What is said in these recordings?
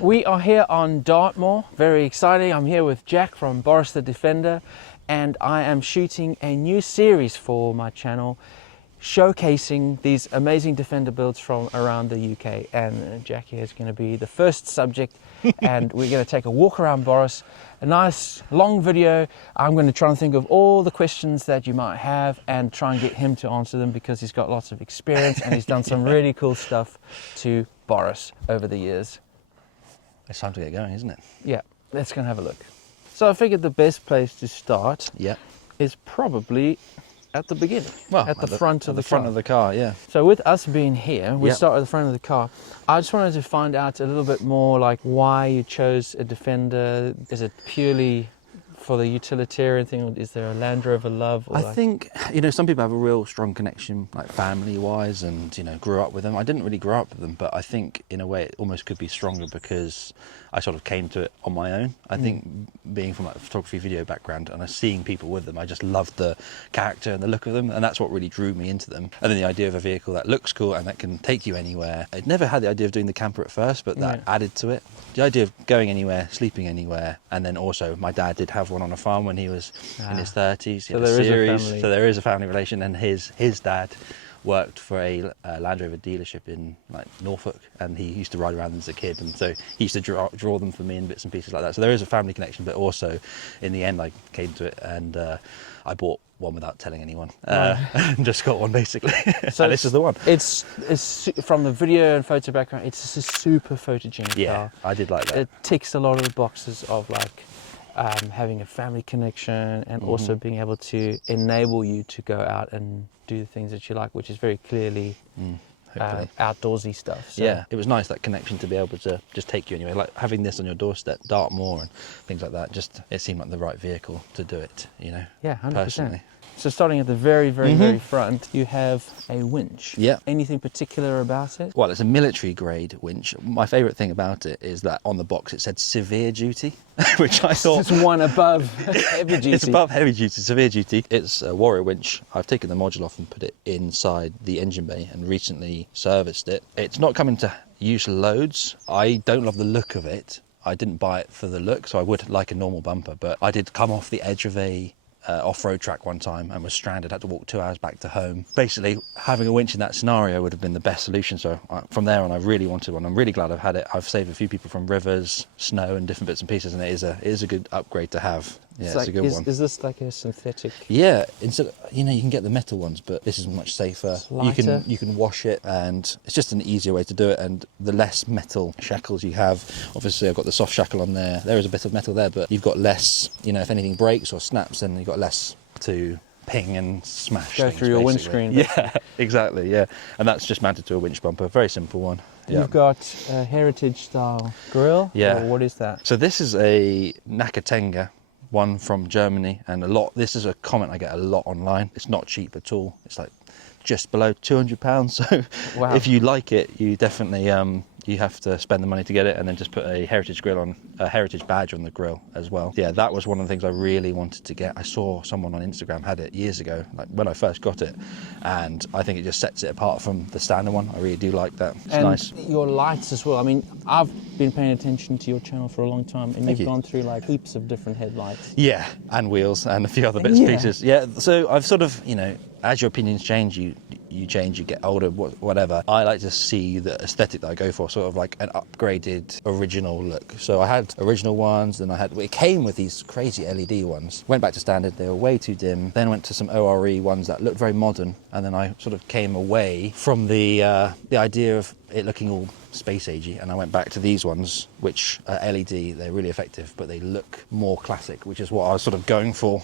We are here on Dartmoor, very exciting. I'm here with Jack from Boris the Defender, and I am shooting a new series for my channel showcasing these amazing Defender builds from around the UK. And Jack here is going to be the first subject and we're going to take a walk around Boris, a nice long video. I'm going to try and think of all the questions that you might have and try and get him to answer them because he's got lots of experience and he's done some really cool stuff to Boris over the years. It's time to get going, isn't it? Yeah, let's go and have a look. So I figured the best place to start is probably at the beginning, well, at the front of the car. front of the car, yeah. So with us being here, we start at the front of the car. I just wanted to find out a little bit more like why you chose a Defender. Is it purely for the utilitarian thing, or is there a Land Rover love? Or I think, you know, some people have a real strong connection, like family-wise, and, you know, grew up with them. I didn't really grow up with them, but I think, in a way, it almost could be stronger because I sort of came to it on my own. I think being from like a photography video background and seeing people with them, I just loved the character and the look of them, and that's what really drew me into them. And then the idea of a vehicle that looks cool and that can take you anywhere. I'd never had the idea of doing the camper at first, but that added to it. The idea of going anywhere, sleeping anywhere, and then also my dad did have one on a farm when he was in his 30s. He had a series, so there is a family relation, and his dad worked for a Land Rover dealership in like Norfolk, and he used to ride around as a kid, and so he used to draw them for me in bits and pieces like that. So there is a family connection, but also in the end I came to it and I bought one without telling anyone and just got one basically. So this is the one. It's from the video and photo background, it's a super photogenic car. I did like that. It ticks a lot of the boxes of like having a family connection and also being able to enable you to go out and do the things that you like, which is very clearly outdoorsy stuff. So. Yeah, it was nice, that connection to be able to just take you anywhere, like having this on your doorstep, Dartmoor and things like that. Just it seemed like the right vehicle to do it, you know. Yeah, 100%. Personally. So starting at the very front, you have a winch. Yeah. Anything particular about it? Well, it's a military grade winch. My favourite thing about it is that on the box it said severe duty, which I thought... It's one above heavy duty. It's above heavy duty, severe duty. It's a Warrior winch. I've taken the module off and put it inside the engine bay and recently serviced it. It's not coming to use loads. I don't love the look of it. I didn't buy it for the look, so I would like a normal bumper, but I did come off the edge of a off-road track one time and was stranded, had to walk 2 hours back to home. Basically, having a winch in that scenario would have been the best solution, so from there on I really wanted one. I'm really glad I've had it. I've saved a few people from rivers, snow and different bits and pieces, and it is a good upgrade to have. Yeah, it's a good one. Is this like a synthetic? Yeah, instead, you know, you can get the metal ones, but this is much safer. You can wash it, and it's just an easier way to do it. And the less metal shackles you have, obviously I've got the soft shackle on there. There is a bit of metal there, but you've got less. You know, if anything breaks or snaps, then you've got less to ping and smash. Go through your windscreen. Yeah, exactly. Yeah, and that's just mounted to a winch bumper. Very simple one. Yeah. You've got a heritage style grille. Yeah. Or what is that? So this is a Nakatenga. One from Germany, and this is a comment I get a lot online. It's not cheap at all. It's like just below £200. So wow. If you like it, you definitely you have to spend the money to get it, and then just put a heritage grill on, a heritage badge on the grill as well. Yeah, that was one of the things I really wanted to get. I saw someone on Instagram had it years ago, like when I first got it, and I think it just sets it apart from the standard one. I really do like that. It's nice. Your lights as well. I mean, I've been paying attention to your channel for a long time, and you've gone through like heaps of different headlights. Yeah, and wheels and a few other bits and pieces. Yeah, so I've sort of, you know, as your opinions change, you change, you get older, whatever. I like to see the aesthetic that I go for, sort of like an upgraded original look. So I had original ones, then it came with these crazy LED ones. Went back to standard, they were way too dim. Then went to some ORE ones that looked very modern, and then I sort of came away from the idea of it looking all space agey, and I went back to these ones, which are LED. They're really effective, but they look more classic, which is what I was sort of going for.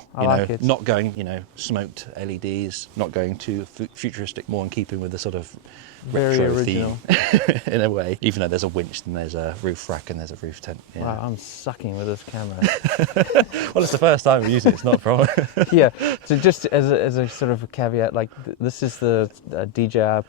Not going, smoked LEDs, not going too futuristic, more in keeping with the sort of very retro original theme, in a way. Even though there's a winch, then there's a roof rack and there's a roof tent. Yeah. Wow, I'm sucking with this camera. Well, it's the first time we use it. It's not a problem. Yeah. So just as a sort of a caveat, like this is the DJI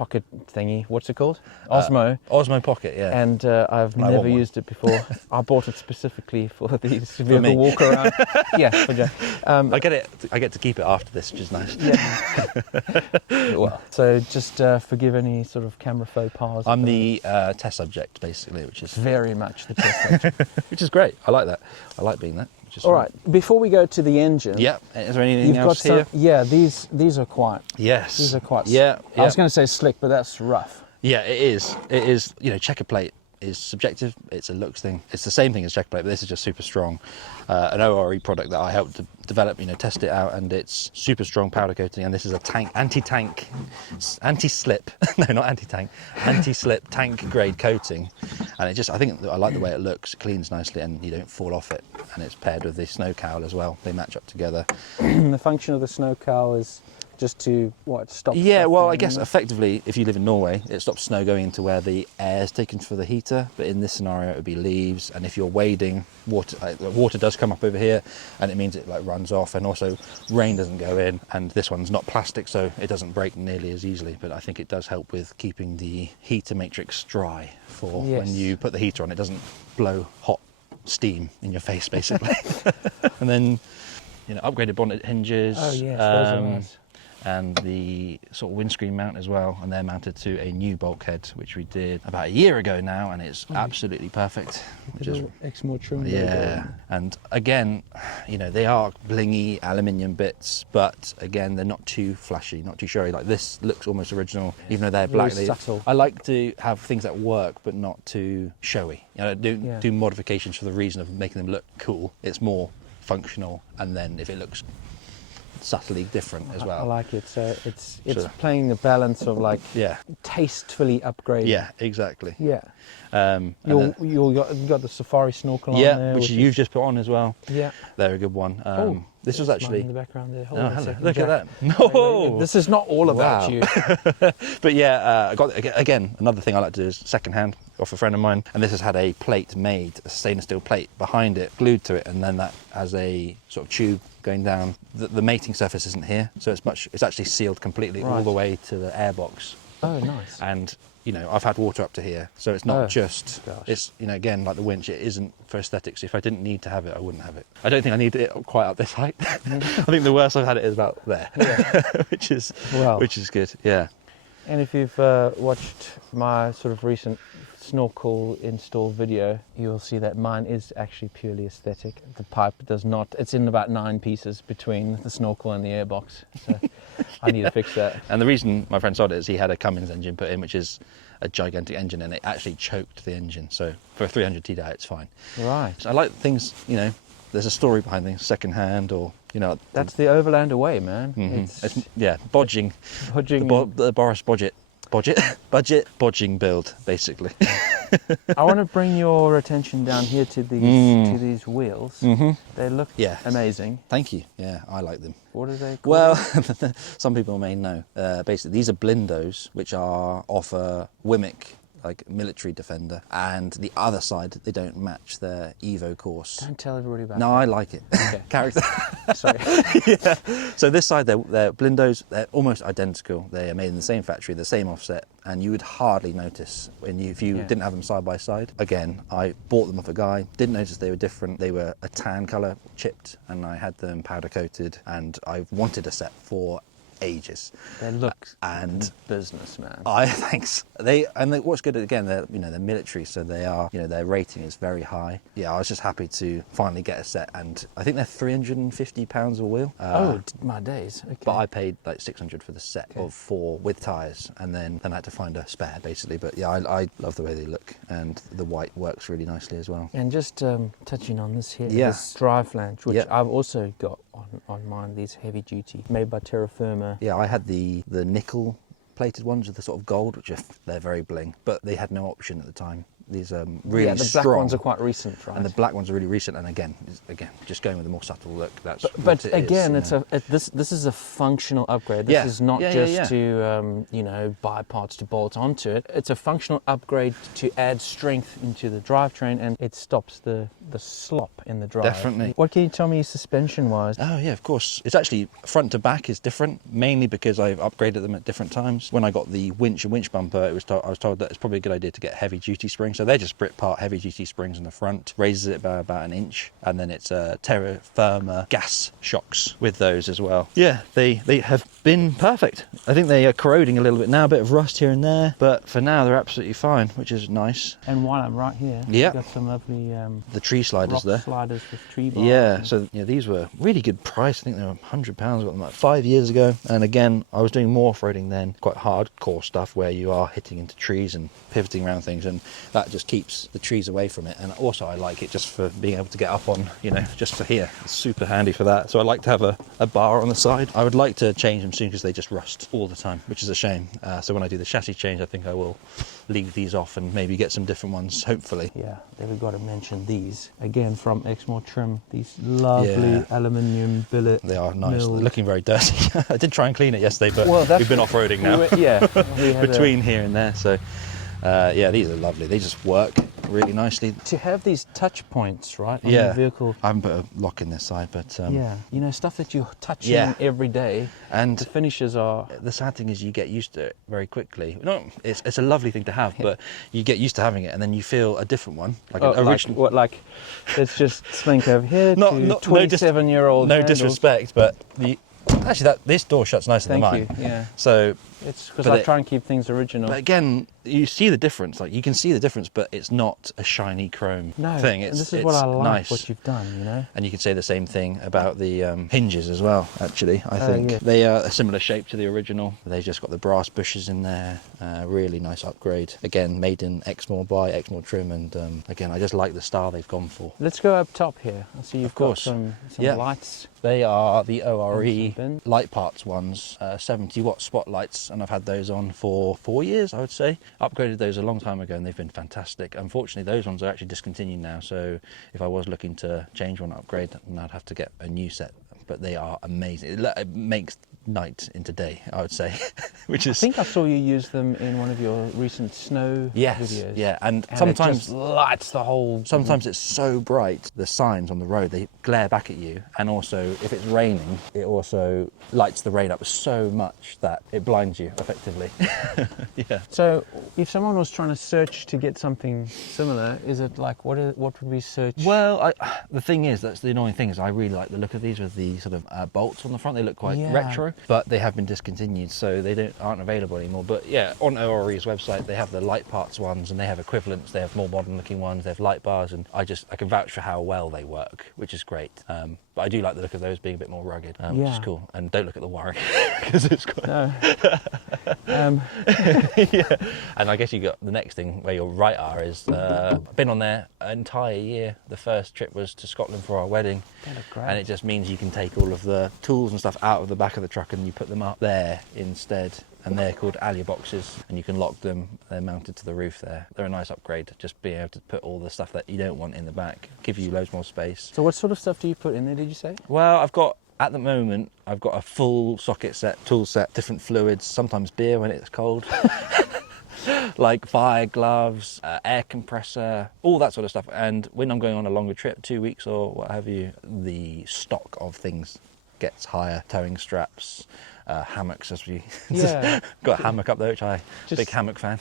pocket thingy. What's it called? Osmo. Osmo Pocket, yeah. And I've I want never one. used it before. I bought it specifically for these me. vehicle walk around. Yeah, for Jack. I get to keep it after this, which is nice. Yeah. Well, so just forgive any sort of camera faux pas. I'm the test subject, basically, which is very much the test subject. which is great. I like that. I like being that. All right. Before we go to the engine, Yeah. Is there anything you've got else here? Yeah, these are quite. Yes. These are quite. Yeah. I was going to say slick, but that's rough. Yeah, it is. It is. You know, checker plate is subjective. It's a looks thing. It's the same thing as checker plate, but this is just super strong. An ORE product that I helped to develop. You know, test it out, and it's super strong powder coating. And this is a anti-slip. No, not anti-tank. Anti-slip tank grade coating. And it just, I like the way it looks. It cleans nicely, and you don't fall off it. And it's paired with the snow cowl as well. They match up together. The function of the snow cowl is just to stop. Yeah, well, I guess effectively, if you live in Norway, it stops snow going into where the air is taken for the heater. But in this scenario, it would be leaves, and if you're wading, water does come up over here, and it means it like runs off, and also rain doesn't go in. And this one's not plastic, so it doesn't break nearly as easily. But I think it does help with keeping the heater matrix dry for when you put the heater on. It doesn't blow hot steam in your face, basically. And then, you know, upgraded bonnet hinges. Oh yes, those are nice. And the sort of windscreen mount as well, and they're mounted to a new bulkhead, which we did about a year ago now, and it's absolutely perfect. Which is Exmoor trim. yeah, and again, you know, they are blingy aluminium bits, but again, they're not too flashy, not too showy. Like this looks almost original, even though they're black. Very subtle. I like to have things that work, but not too showy. You know, do modifications for the reason of making them look cool. It's more functional, and then if it looks subtly different as well. I like it. So it's playing the balance of like tastefully upgraded. Yeah, exactly. Yeah. You You got the Safari snorkel on there, which you've just put on as well. Yeah. They're a good one. This was actually in the background there. Oh, hello. Look Jack. at that. No. This is not all about you. But yeah, I got again another thing I like to do is secondhand off a friend of mine, and this has had a plate made, a stainless steel plate behind it, glued to it, and then that has a sort of tube going down. The mating surface isn't here, so it's actually sealed completely all the way to the airbox. Oh, nice. And you know, I've had water up to here, so it's not just. It's, you know, again, like the winch, it isn't for aesthetics. If I didn't need to have it, I wouldn't have it. I don't think I need it quite up this height. I think the worst I've had it is about there, which is good. Yeah. And if you've watched my sort of recent snorkel install video, you'll see that mine is actually purely aesthetic. The pipe does not. It's in about 9 pieces between the snorkel and the airbox. So I need to fix that. And the reason my friend sold it is he had a Cummins engine put in, which is a gigantic engine, and it actually choked the engine. So for a 300 TDI, it's fine. Right. So I like things, you know, there's a story behind things, second hand, or, you know. That's the overland away, man. It's bodging. The Boris budget bodging build, basically. I want to bring your attention down here to these wheels. They look amazing. Thank you. Yeah, I like them. What are they called? Well, some people may know. Basically, these are blindos, which are off a Wimmick, like military Defender, and the other side, they don't match their Evo course. Don't tell everybody about No, that. I like it. Okay. Character. Sorry. Yeah. So this side, they're blindos. They're almost identical. They are made in the same factory, the same offset, and you would hardly notice if you didn't have them side by side. Again, I bought them off a guy. Didn't notice they were different. They were a tan colour, chipped, and I had them powder coated. And I wanted a set for ages. They look and business, man. Thanks. What's good again, they're military, so they are, their rating is very high. Yeah, I was just happy to finally get a set, and I think they're £350 a wheel. My days. Okay. But I paid like 600 for the set of 4 with tyres, and then I had to find a spare basically. But yeah, I love the way they look, and the white works really nicely as well. And just touching on this here, this drive flange, which I've also got on mine, these heavy duty, made by Terra Firma. Yeah, I had the nickel plated ones with the sort of gold, which they're very bling, but they had no option at the time. these really yeah, the black strong. ones are quite recent, right? And the black ones are really recent, and again, just going with a more subtle look. That's but what it again, is, this is a functional upgrade. This Yeah. is not Yeah, just yeah, yeah. to you know, buy parts to bolt onto it. It's a functional upgrade to add strength into the drivetrain, and it stops the slop in the drive. Definitely. What can you tell me suspension wise? Oh yeah, of course. It's actually front to back is different, mainly because I've upgraded them at different times. When I got the winch and winch bumper, I was told that it's probably a good idea to get heavy duty springs. So they're just Brit part heavy duty springs in the front, raises it by about an inch, and then it's Terra Firma gas shocks with those as well. Yeah, they have been perfect. I think they are corroding a little bit now, a bit of rust here and there, but for now they're absolutely fine, which is nice. And while I'm right here, Yeah. you've got some lovely The tree sliders rock there. sliders with tree bars. Yeah, so yeah, these were really good price. I think they were £100. I got them like 5 years ago. And again, I was doing more off-roading then, quite hardcore stuff where you are hitting into trees and pivoting around things, and that just keeps the trees away from it. And also I like it just for being able to get up on, you know, just for here. It's super handy for that. So I like to have a bar on the side. I would like to change them soon because they just rust all the time, which is a shame. So when I do the chassis change, I think I will leave these off and maybe get some different ones, hopefully. Yeah, then we've got to mention these again from Exmoor Trim. These lovely Yeah. aluminium billet. They are nice. milled. They're looking very dirty. I did try and clean it yesterday, but Well, we've been off-roading now. We had Between here and there. So, yeah, these are lovely. They just work really nicely. to have these touch points, right, on Yeah. the vehicle. I haven't put a lock in this side, but Yeah, you know, stuff that you're touching Yeah. every day. and The finishes are. the sad thing is you get used to it very quickly. No, it's a lovely thing to have, but you get used to having it, and then you feel a different one, like Oh, an like, original. what, like, let's just slink over here Not- to not- no dis- 27-year-old No handles. disrespect, but actually this door shuts nicer Thank than you. mine. Yeah, So, it's because But I it- try and keep things original. but again, you see the difference. Like you can see the difference, but it's not a shiny chrome No, thing. and It's this is what I like. nice. What you've done, you know. And you could say the same thing about the hinges as well, actually. I think yeah. they are a similar shape to the original. They've just got the brass bushes in there. Really nice upgrade. Again, made in Exmoor by Exmoor Trim. And again, I just like the style they've gone for. Let's go up top here. I see you've Of got course. some Yeah. lights. They are the ORE And some bin. light parts ones, 70-watt spotlights, and I've had those on for 4 years, I would say. Upgraded those a long time ago, and they've been fantastic. Unfortunately, those ones are actually discontinued now, so if I was looking to change one, upgrade, then I'd have to get a new set. But they are amazing. It makes night into day, I would say, which I is... think I saw you use them in one of your recent snow Yes, videos. yeah, and And it sometimes... just lights the whole. Sometimes it's so bright, the signs on the road, they glare back at you. And also, if it's raining, it also lights the rain up so much that it blinds you, effectively. Yeah. So, if someone was trying to search to get something similar, is it like what would we search? Well, the thing is, that's the annoying thing, is I really like the look of these with the sort of bolts on the front. They look quite Yeah. retro, but they have been discontinued, so they aren't available anymore. But yeah, on ORE's website, they have the light parts ones, and they have equivalents. They have more modern looking ones. They have light bars, and I can vouch for how well they work, which is great. But I do like the look of those being a bit more rugged, which is Yeah. cool. And don't look at the wiring because it's quite. No. Yeah. And I guess you got the next thing where your right are is I've been on there an entire year. The first trip was to Scotland for our wedding, They look great. and it just means you can take all of the tools and stuff out of the back of the truck and you put them up there instead. And they're called Alia boxes, and you can lock them. They're mounted to the roof there. They're a nice upgrade, just being able to put all the stuff that you don't want in the back, give you loads more space. So, what sort of stuff do you put in there? Did you say? Well, at the moment, I've got a full socket set, tool set, different fluids, sometimes beer when it's cold. Like fire gloves, air compressor, all that sort of stuff. And when I'm going on a longer trip, 2 weeks or what have you, the stock of things gets higher. Towing straps, hammocks, as we Yeah. got a hammock up there, which Just- big hammock fan.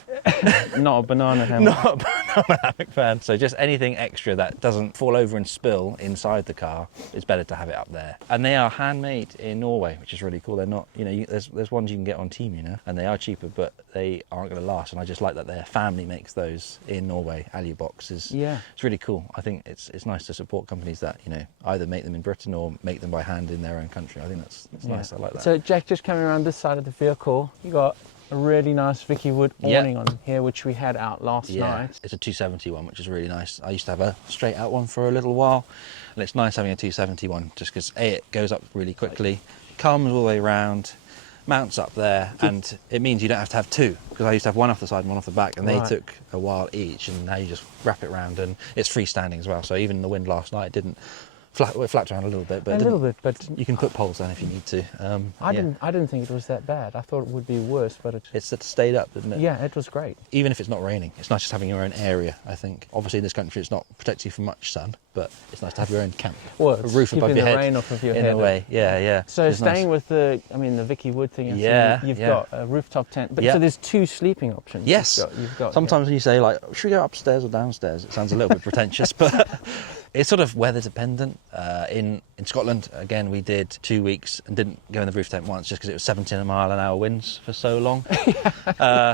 Not a banana hammer. Not a hammock fan. So just anything extra that doesn't fall over and spill inside the car, it's better to have it up there. And they are handmade in Norway, which is really cool. They're not, there's ones you can get on Team, and they are cheaper, but they aren't going to last. And I just like that their family makes those in Norway. Alia boxes. Yeah. It's really cool. I think it's nice to support companies that either make them in Britain or make them by hand in their own country. I think that's nice. I like that. So, Jack, just coming around this side of the vehicle, you got a really nice Vicky Wood Yeah. awning on here, which we had out last night. It's a 270 one, which is really nice. I used to have a straight out one for a little while, and it's nice having a 270 one just because it goes up really quickly, comes all the way around, mounts up there, and it means you don't have to have two, because I used to have one off the side and one off the back, and they took a while each, and now you just wrap it around, and it's freestanding as well, so even in the wind last night it didn't it flapped around a little bit, but you can put poles down if you need to. I didn't think it was that bad. I thought it would be worse, but it's stayed up, didn't it? Yeah, it was great. Even if it's not raining, it's nice just having your own area, I think. Obviously in this country it's not protects you from much sun, but it's nice to have your own camp. Well, a roof above your the head. rain off of your in head. a way, yeah. So staying with the Vicky Wood thing, you've got a rooftop tent, but so there's two sleeping options. Yes. You've got sometimes when you say like, should we go upstairs or downstairs? It sounds a little bit pretentious, but it's sort of weather dependent. In Scotland, again, we did 2 weeks and didn't go in the roof tent once just because it was 17-mile-an-hour winds for so long.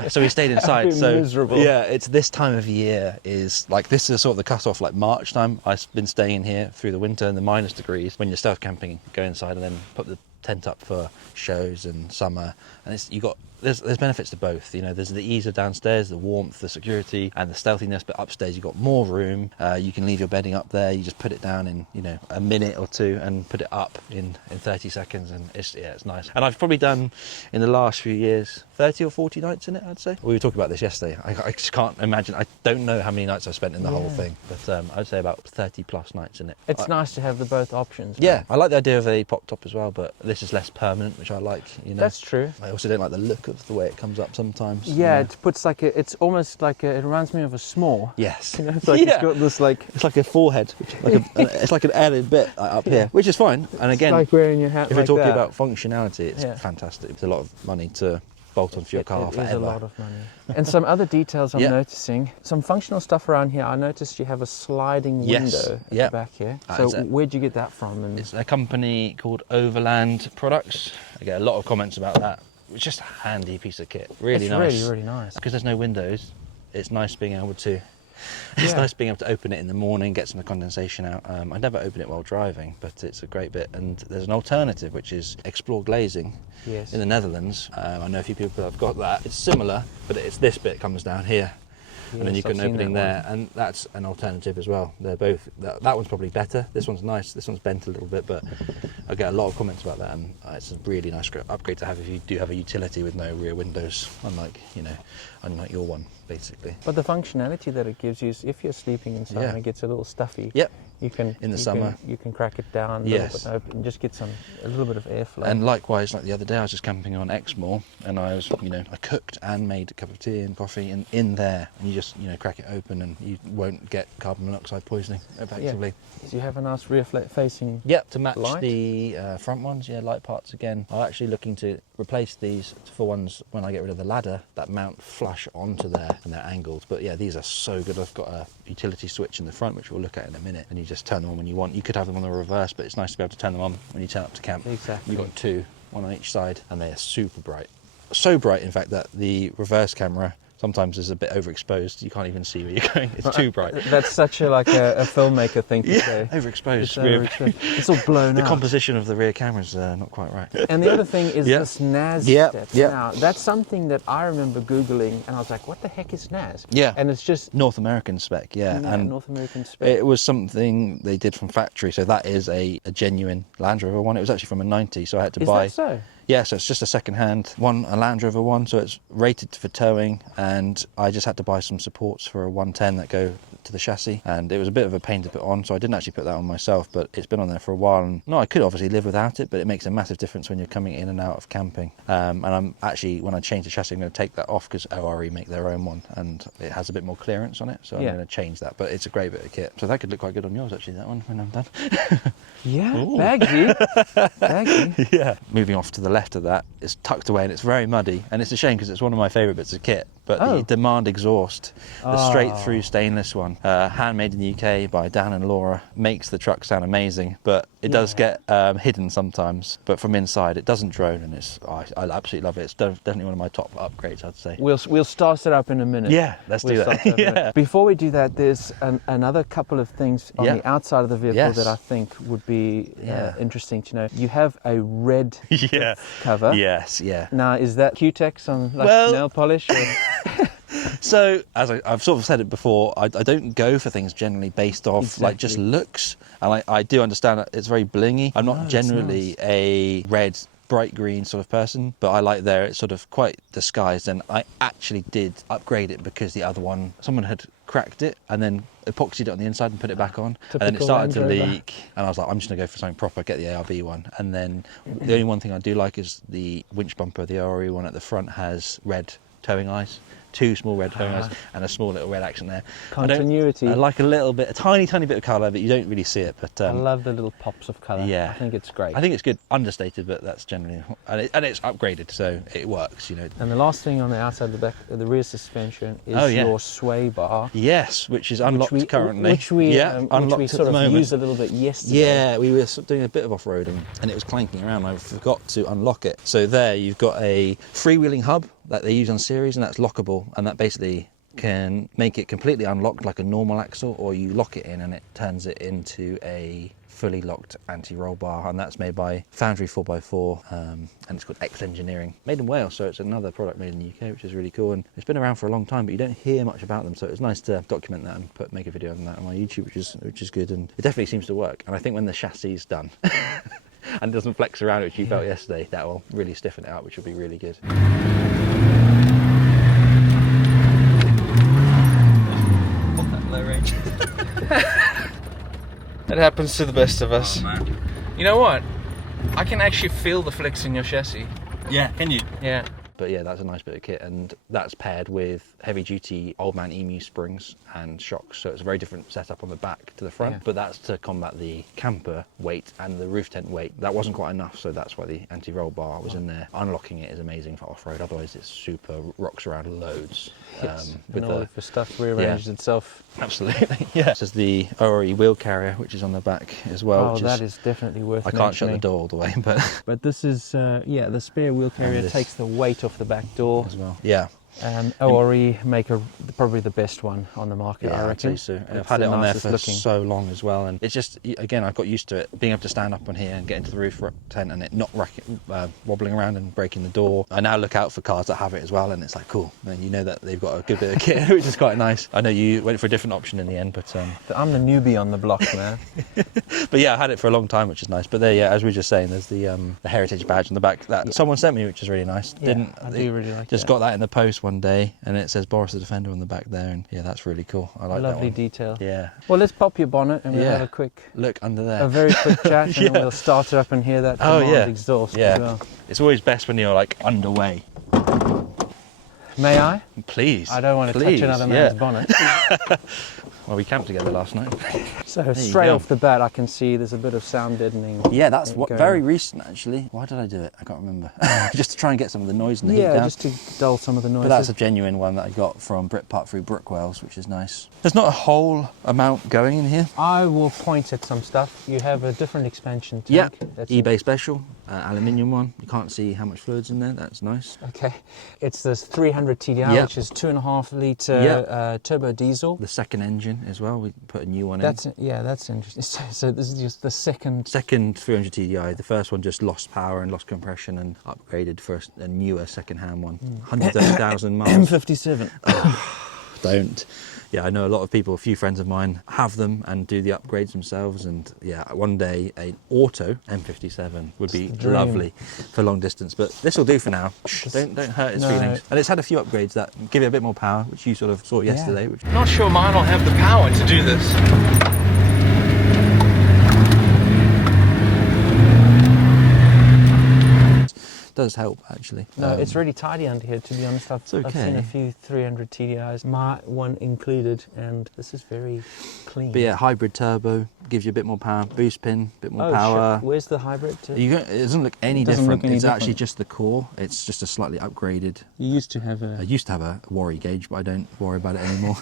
So we stayed inside. So miserable. Yeah, it's this time of year is like, this is sort of the cut-off, like March time. I've been staying here through the winter in the minus degrees. When you're stealth camping, go inside and then put the tent up for shows and summer, and there's benefits to both. There's the ease of downstairs, the warmth, the security, and the stealthiness, but upstairs you've got more room. You can leave your bedding up there, you just put it down in a minute or two and put it up in 30 seconds, and it's nice. And I've probably done in the last few years 30 or 40 nights in it, I'd say. We were talking about this yesterday. I just can't imagine. I don't know how many nights I've spent in the whole thing, but I'd say about 30 plus nights in it. It's nice to have the both options. Yeah, I like the idea of a pop top as well, but this is less permanent, which I like. That's true. I also don't like the look of the way it comes up sometimes. Yeah, it puts it's almost like it reminds me of a s'more. Yes. It's like it's got this it's like a forehead, it's like an added bit up here, which is fine. And again, it's like wearing your hat. if we're talking about functionality, it's fantastic. It's a lot of money to bolt onto your car forever. It is a lot of money. And some other details I'm noticing. Some functional stuff around here. I noticed you have a sliding window at the back here. So where'd you get that from? And it's a company called Overland Products. I get a lot of comments about that. It's just a handy piece of kit. Really nice. It's really nice. Because there's no windows, it's nice being able to nice being able to open it in the morning, get some of the condensation out. I never open it while driving, but it's a great bit. And there's an alternative, which is Explore Glazing in the Netherlands. I know a few people have got that. It's similar, but it's this bit comes down here. And then you can open it there, and that's an alternative as well. They're both, that one's probably better. This one's nice, this one's bent a little bit, but I get a lot of comments about that, and it's a really nice upgrade to have if you do have a utility with no rear windows, unlike your one, basically. But the functionality that it gives you is if you're sleeping inside and it gets a little stuffy, you can in the summer you can crack it down a little bit open and just get a little bit of airflow. And likewise, like the other day I was just camping on Exmoor, and I was I cooked and made a cup of tea and coffee in there, and you just crack it open and you won't get carbon monoxide poisoning effectively. So you have a nice rear facing to match light? the front ones, light parts again. I'm actually looking to replace these for ones when I get rid of the ladder that mount flush onto there, and they're angled. But these are so good. I've got a utility switch in the front, which we'll look at in a minute, and you just turn them on when you want. You could have them on the reverse, but it's nice to be able to turn them on when you turn up to camp. Exactly. You've got two, one on each side, and they are super bright. So bright, in fact, that the reverse camera sometimes is a bit overexposed. You can't even see where you're going. It's too bright. That's such a filmmaker thing to say. Overexposed. It's all blown The out. composition of the rear camera is not quite right. And the other thing is this NAS step. Yeah. Now, that's something that I remember Googling, and I was like, what the heck is NAS? Yeah. And it's just North American spec, and North American spec. It was something they did from factory, so that is a genuine Land Rover one. It was actually from a 90, so I had to buy. Is that so? Yeah, so it's just a second-hand one, a Land Rover one, so it's rated for towing, and I just had to buy some supports for a 110 that go to the chassis, and it was a bit of a pain to put on, so I didn't actually put that on myself, but it's been on there for a while, and I could obviously live without it, but it makes a massive difference when you're coming in and out of camping. And I'm actually, when I change the chassis, I'm going to take that off, because ORE make their own one, and it has a bit more clearance on it, so I'm going to change that, but it's a great bit of kit. So that could look quite good on yours, actually, that one, when I'm done. Baggy. Yeah. Moving off to the left of that, it's tucked away and it's very muddy, and it's a shame because it's one of my favourite bits of kit. But the Demand exhaust, the straight through stainless one, handmade in the UK by Dan and Laura, makes the truck sound amazing, but it does get hidden sometimes. But from inside, it doesn't drone, and I absolutely love it. It's definitely one of my top upgrades, I'd say. We'll start it up in a minute. Yeah, let's do that. Before we do that, there's another couple of things on the outside of the vehicle that I think would be interesting to know. You have a red cover. Yes, yeah. Now, is that Q-Tex on nail polish? Or? So, as I've sort of said it before, I don't go for things generally based off like just looks, and I do understand that it's very blingy. I'm not generally a red bright green sort of person, but I like there it's sort of quite disguised, and I actually did upgrade it because the other one, someone had cracked it and then epoxied it on the inside and put it back on, and then it started to leak, and I was like, I'm just gonna go for something proper, get the ARB one. And then the only one thing I do like is the winch bumper. The ORE one at the front has red towing eyes, 2 small red towing eyes, and a small little red accent there. Continuity. I like a little bit, a tiny bit of colour, but you don't really see it. But I love the little pops of colour. Yeah, I think it's great. I think it's good, understated, but that's generally, and it's upgraded, so it works, you know. And the last thing on the outside of the back, the rear suspension, is your sway bar. Yes, which is unlocked currently. Which we unlocked sort at of used a little bit yesterday. Yeah, we were doing a bit of off-roading and it was clanking around. I forgot to unlock it. So there you've got a freewheeling hub that they use on series, and that's lockable, and that basically can make it completely unlocked like a normal axle, or you lock it in and it turns it into a fully locked anti-roll bar, and that's made by Foundry 4x4, and it's called X Engineering, made in Wales, so it's another product made in the UK, which is really cool, and it's been around for a long time, but you don't hear much about them, so it's nice to document that and make a video on that on my YouTube, which is good, and it definitely seems to work. And I think when the chassis is done and doesn't flex around, which you felt yesterday, that will really stiffen it out, which will be really good. Low range. It happens to the best of us. Oh, man. You know what? I can actually feel the flex in your chassis. Yeah, can you? Yeah. But yeah, that's a nice bit of kit, and that's paired with heavy duty Old Man Emu springs and shocks, so it's a very different setup on the back to the front, but that's to combat the camper weight and the roof tent weight. That wasn't quite enough, so that's why the anti-roll bar was in there. Unlocking it is amazing for off-road, otherwise it's super rocks around loads. Yes, with all of the stuff rearranged itself. Absolutely, yeah. This is the ORE wheel carrier, which is on the back as well. Oh, that is definitely worth I can't shut the door all the way, but... But this is, the spare wheel carrier takes the weight off the back door. As well. Yeah. ORE make probably the best one on the market, I reckon. I'd say so. I've had it on there for so long as well, and it's just, again, I've got used to it, being able to stand up on here and get into the roof tent and it not wobbling around and breaking the door. I now look out for cars that have it as well, and it's like, cool, and you know that they've got a good bit of kit, which is quite nice. I know you went for a different option in the end, but... I'm the newbie on the block, man. But yeah, I had it for a long time, which is nice. But there, yeah, as we were just saying, there's the heritage badge on the back that someone sent me, which is really nice. Yeah, I do really like it. Just got that in the post one day, and it says Boris the Defender on the back there, and yeah, that's really cool. I like that one. Lovely detail. Yeah. Well, let's pop your bonnet and we'll have a quick look under there. A very quick chat, and then we'll start it up and hear that exhaust as well. It's always best when you're like underway. May I? Please. I don't want to touch another man's bonnet. Well, we camped together last night. So straight off the bat, I can see there's a bit of sound deadening. Yeah, that's very recent actually. Why did I do it? I can't remember. Just to try and get some of the noise in the heat down. just to dull some of the noise. But that's a genuine one that I got from Britpart through Brookwells, which is nice. There's not a whole amount going in here. I will point at some stuff. You have a different expansion tank. Yeah, eBay special, aluminium one. You can't see how much fluid's in there. That's nice. Okay, it's this 300 TDI, which is 2.5 litre turbo diesel. The second engine as well. We put a new one in. That's interesting. So this is just the second 300 TDI. The first one just lost power and lost compression and upgraded for a newer second-hand one. 130,000 miles. M57. Don't. Yeah, I know a lot of people, a few friends of mine have them and do the upgrades themselves, and yeah, one day an auto M57 would be lovely for long distance, but this will do for now. Don't hurt its feelings. And it's had a few upgrades that give it a bit more power, which you sort of saw yesterday. Which... Not sure mine will have the power to do this. Does help actually. No, it's really tidy under here, to be honest. I've seen a few 300 TDIs, my one included, and this is very clean. But yeah, hybrid turbo gives you a bit more power, boost pin, a bit more power. Where's the hybrid? It doesn't look any different. It's actually just the core. It's just a slightly upgraded. You used to have a... I used to have a Worry gauge, but I don't worry about it anymore.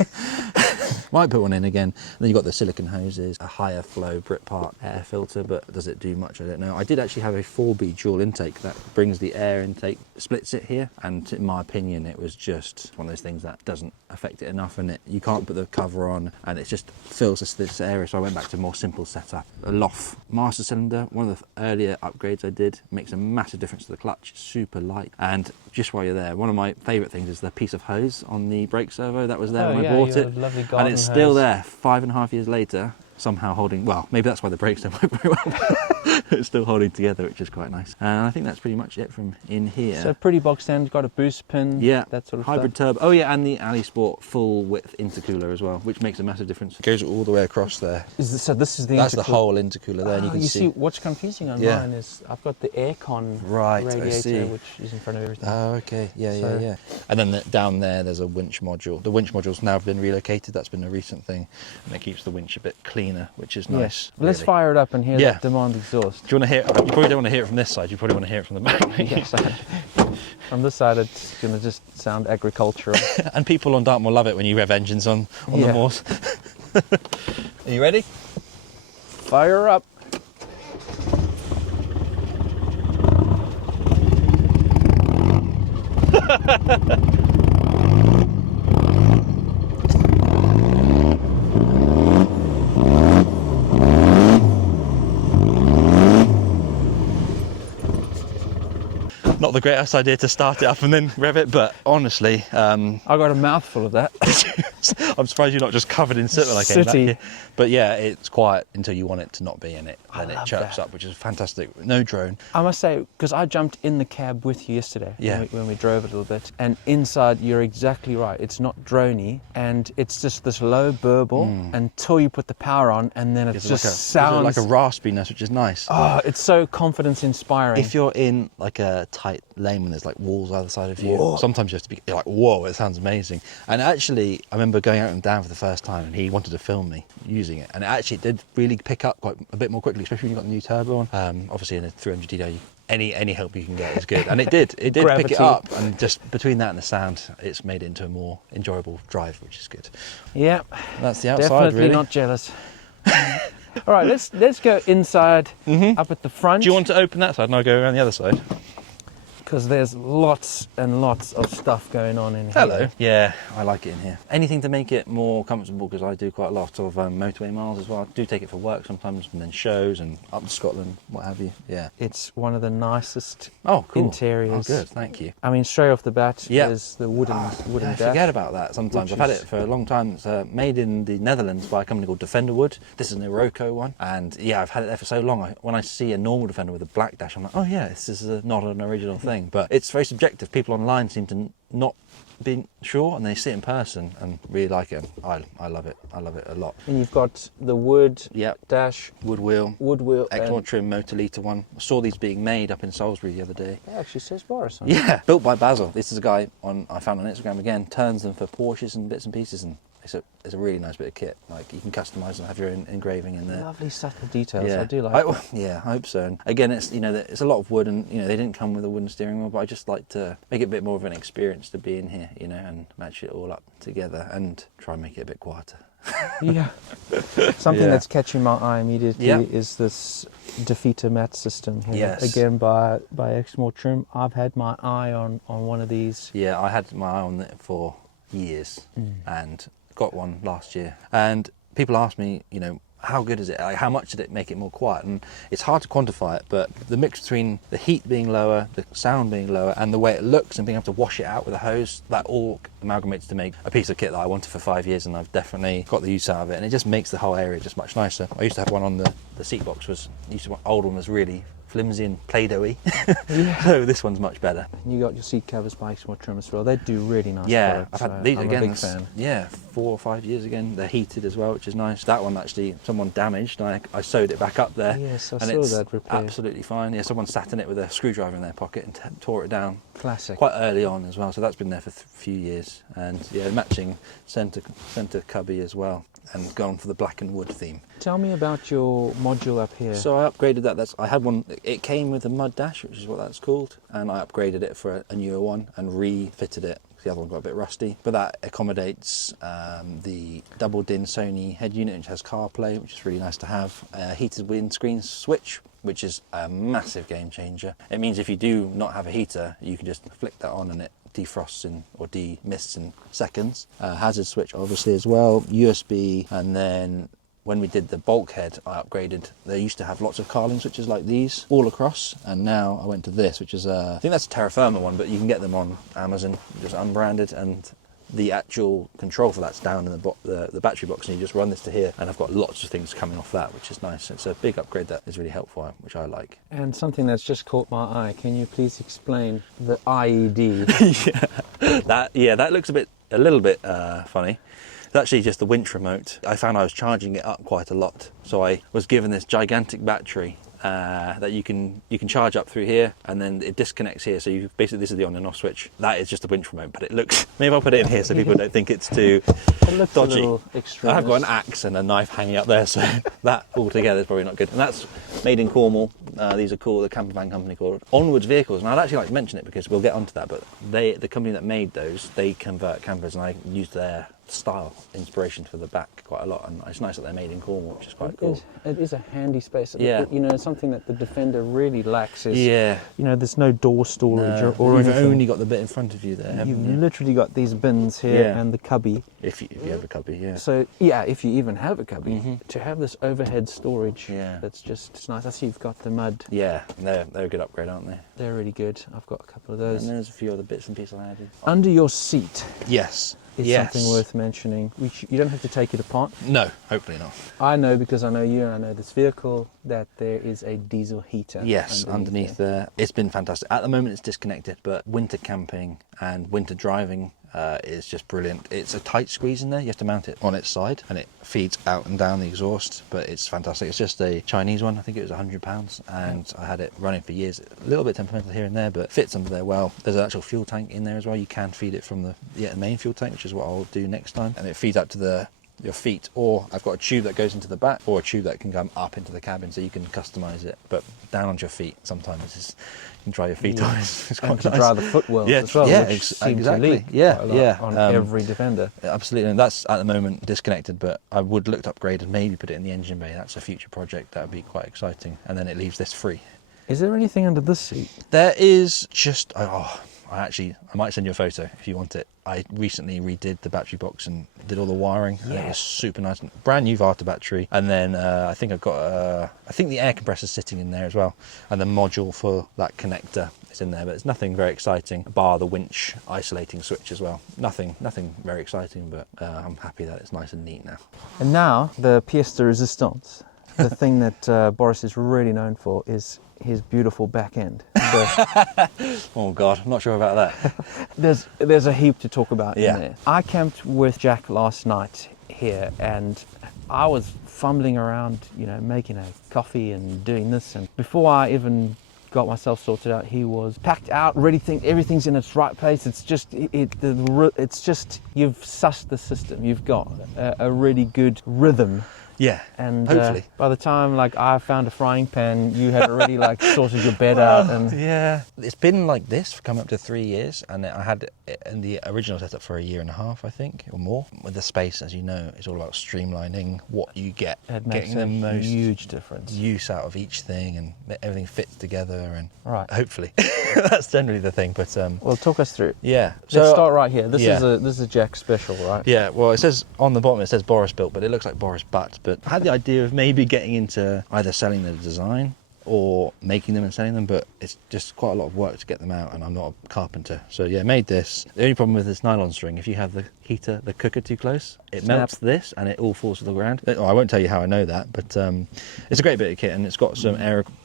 Might put one in again. And then you've got the silicone hoses, a higher flow Britpart air filter, but does it do much? I don't know. I did actually have a 4B dual intake that brings the air intake, splits it here, and in my opinion it was just one of those things that doesn't affect it enough, and you can't put the cover on and it just fills this area, so I went back to a more simple setup. A Loft master cylinder, one of the earlier upgrades I did, makes a massive difference to the clutch. It's super light, and just while you're there, one of my favourite things is the piece of hose on the brake servo that was there when I bought it, and it's still there 5.5 years later, somehow holding, well, maybe that's why the brakes don't work very well. it's still holding together, which is quite nice. And I think that's pretty much it from in here. So pretty box stand, got a boost pin, yeah, that sort of hybrid stuff. turbo. Oh yeah, and the Ali Sport full width intercooler as well, which makes a massive difference. It goes all the way across there. So this is the That's the whole intercooler there, and you can see what's confusing on Yeah. mine is I've got the aircon Right, I see. radiator, which is in front of everything. Oh, okay. Yeah, So- yeah. And then down there, there's a winch module. The winch module's now been relocated. That's been a recent thing, and it keeps the winch a bit cleaner, which is nice. Well, let's really. fire it up and hear Yeah. that demand exhaust. Do you want to hear? You probably don't want to hear it from this side. You probably want to hear it from the back. Yes, on this side it's going to just sound agricultural. And people on Dartmoor love it when you rev engines on Yeah. the moors. Are you ready? Fire up. Not the greatest idea to start it up and then rev it, but honestly, I got a mouthful of that. I'm surprised you're not just covered in soot when I came back Sooty. here. But yeah, it's quiet until you want it to not be in it. I Then it love chirps that. up, which is fantastic. No drone. I must say, because I jumped in the cab with you yesterday Yeah. when we drove a little bit, and inside you're exactly right. It's not droney, and it's just this low burble until you put the power on, and then it It's just like sounds like a raspiness, which is nice. Oh, it's so confidence inspiring. If you're in like a tight lane when there's like walls either side of you, Whoa. sometimes you have to be you're like, whoa, it sounds amazing. And actually, I remember going out and down for the first time, and he wanted to film me using it, and it actually did really pick up quite a bit more quickly, especially when you got the new turbo on. Obviously, in a 300 DD, any help you can get is good, and it did pick Gravity. it up, and just between that and the sound, it's made it into a more enjoyable drive, which is good. Yeah, That's the outside, definitely really. not jealous. All right, let's go inside, up at the front. Do you want to open that side and I'll go around the other side? Because there's lots and lots of stuff going on in here. Hello. Yeah, I like it in here. Anything to make it more comfortable, because I do quite a lot of motorway miles as well. I do take it for work sometimes, and then shows and up to Scotland, what have you. Yeah. It's one of the nicest Oh, cool. interiors. Oh, good. Thank you. I mean, straight off the bat, Yeah. there's the wooden Yeah, I dash. forget about that sometimes. Which I've had is- it for a long time. It's made in the Netherlands by a company called Defender Wood. This is an Iroko one. And yeah, I've had it there for so long. When I see a normal Defender with a black dash, I'm like, oh yeah, this is not an original thing. But it's very subjective. People online seem to not be sure, and they see it in person and really like it. And I love it. I love it a lot. And you've got the wood Yep. dash, Wood wheel. wood wheel. Extra and trim motor litre one. I saw these being made up in Salisbury the other day. it actually says Boris on it. Yeah, built by Basil. This is a guy I found on Instagram again, turns them for Porsches and bits and pieces, and it's a really nice bit of kit. Like, you can customise and have your own engraving in there. Lovely subtle details. Yeah, I do like that. Yeah, I hope so. And again, it's it's a lot of wood, and they didn't come with a wooden steering wheel, but I just like to make it a bit more of an experience to be in here, and match it all up together and try and make it a bit quieter. Yeah. Something Yeah. that's catching my eye immediately Yeah. is this defeater mat system here. Yes. Again by Exmoor Trim. I've had my eye on one of these. Yeah, I had my eye on it for years and got one last year. And people ask me, how good is it? Like, how much did it make it more quiet? And it's hard to quantify it, but the mix between the heat being lower, the sound being lower, and the way it looks and being able to wash it out with a hose, that all amalgamates to make a piece of kit that I wanted for 5 years, and I've definitely got the use out of it. And it just makes the whole area just much nicer. I used to have one on the seat box, old one was really flimsy and Play-Doh-y. So this one's much better. You got your seat covers by Exmoor Trim as well. They do really nice Yeah, products. I've had so these I'm again. a big fan. Yeah, 4 or 5 years again. They're heated as well, which is nice. That one actually, someone damaged. I sewed it back up there. Yes, I and saw it's that repair. absolutely fine. Yeah, someone sat in it with a screwdriver in their pocket and tore it down Classic. quite early on as well. So that's been there for a few years. And yeah, matching centre cubby as well, and gone for the black and wood theme. Tell me about your module up here. So I upgraded that. I had one. It came with a mud dash, which is what that's called, and I upgraded it for a newer one and refitted it. The other one got a bit rusty, but that accommodates the double DIN Sony head unit, which has CarPlay, which is really nice to have. Heated windscreen switch, which is a massive game changer. It means if you do not have a heater, you can just flick that on and it defrosts or demists in seconds. Hazard switch obviously as well, USB, and then when we did the bulkhead, I upgraded. They used to have lots of Carling switches like these all across, and now I went to this, which is I think that's a Terra Firma one, but you can get them on Amazon, just unbranded, and the actual control for that's down in the battery box, and you just run this to here, and I've got lots of things coming off that, which is nice. It's a big upgrade that is really helpful, which I like. And something that's just caught my eye, can you please explain the IED? that looks a little bit funny. It's actually just the winch remote. I found I was charging it up quite a lot, so I was given this gigantic battery that you can charge up through here, and then it disconnects here. So you basically, this is the on and off switch. That is just a winch remote, but it looks. Maybe I'll put it in here so people don't think it's too dodgy. A little extreme. I've got an axe and a knife hanging up there, so that altogether is probably not good. And that's made in Cornwall. These are called the camper van company called Onwards Vehicles, and I'd actually like to mention it because we'll get onto that. But the company that made those, they convert campers, and I used their style inspiration for the back quite a lot, and it's nice that they're made in Cornwall, which is quite cool. It is a handy space. Yeah. You know, something that the Defender really lacks is, yeah, you know, there's no door storage or you've anything. only got the bit in front of you there, haven't You've you? literally got these bins here and the cubby. If you have a cubby, yeah. So yeah, if you even have a cubby, to have this overhead storage, that's just, it's nice. I see you've got the mud. Yeah, they're a good upgrade, aren't they? They're really good. I've got a couple of those. And there's a few other bits and pieces I added. Under your seat Yes. is something worth mentioning. You don't have to take it apart. No, hopefully not. I know, because I know you and I know this vehicle, that there is a diesel heater. Yes, underneath there. It's been fantastic. At the moment it's disconnected, but winter camping and winter driving is just brilliant. It's a tight squeeze in there. You have to mount it on its side, and it feeds out and down the exhaust, but it's fantastic. It's just a Chinese one. I think it was £100, and I had it running for years. A little bit temperamental here and there, but fits under there well. There's an actual fuel tank in there as well. You can feed it from the main fuel tank, which is what I'll do next time, and it feeds out to your feet, or I've got a tube that goes into the back, or a tube that can come up into the cabin, so you can customise it, but down onto your feet sometimes you can dry your feet on. It's quite to nice. dry the footwells as well, which seem to leak on every Defender. Absolutely, and that's at the moment disconnected, but I would look to upgrade and maybe put it in the engine bay. That's a future project. That would be quite exciting, and then it leaves this free. Is there anything under this seat? There is just I might send you a photo if you want it. I recently redid the battery box and did all the wiring, and it was super nice. Brand new Varta battery, and then I think I've got I think the air compressor's sitting in there as well, and the module for that connector is in there, but it's nothing very exciting, bar the winch isolating switch as well. Nothing very exciting, but I'm happy that it's nice and neat now. And now the pièce de résistance, the thing that Boris is really known for, is his beautiful back end. Oh God, I'm not sure about that. There's a heap to talk about in Yeah. there. I camped with Jack last night here, and I was fumbling around, you know, making a coffee and doing this, and before I even got myself sorted out, he was packed out, ready. Everything's in its right place. It's just it's just you've sussed the system. You've got a really good rhythm. Yeah, and hopefully. By the time I found a frying pan, you had already sorted your bed out. And yeah, it's been like this for coming up to 3 years, and I had it in the original setup for 1.5 years, I think, or more. With the space, as you know, it's all about streamlining what you get, getting the most huge difference use out of each thing, and everything fits together. And right, hopefully, that's generally the thing. But well, talk us through. Yeah, so let's start right here. This is a Jack special, right? Yeah. Well, it says on the bottom, it says Boris built, but it looks like Boris butt. But I had the idea of maybe getting into either selling the design or making them and selling them, but it's just quite a lot of work to get them out, and I'm not a carpenter. So yeah, made this. The only problem with this nylon string, if you have the cooker too close, it melts this and it all falls to the ground. I won't tell you how I know that, but it's a great bit of kit, and it's got some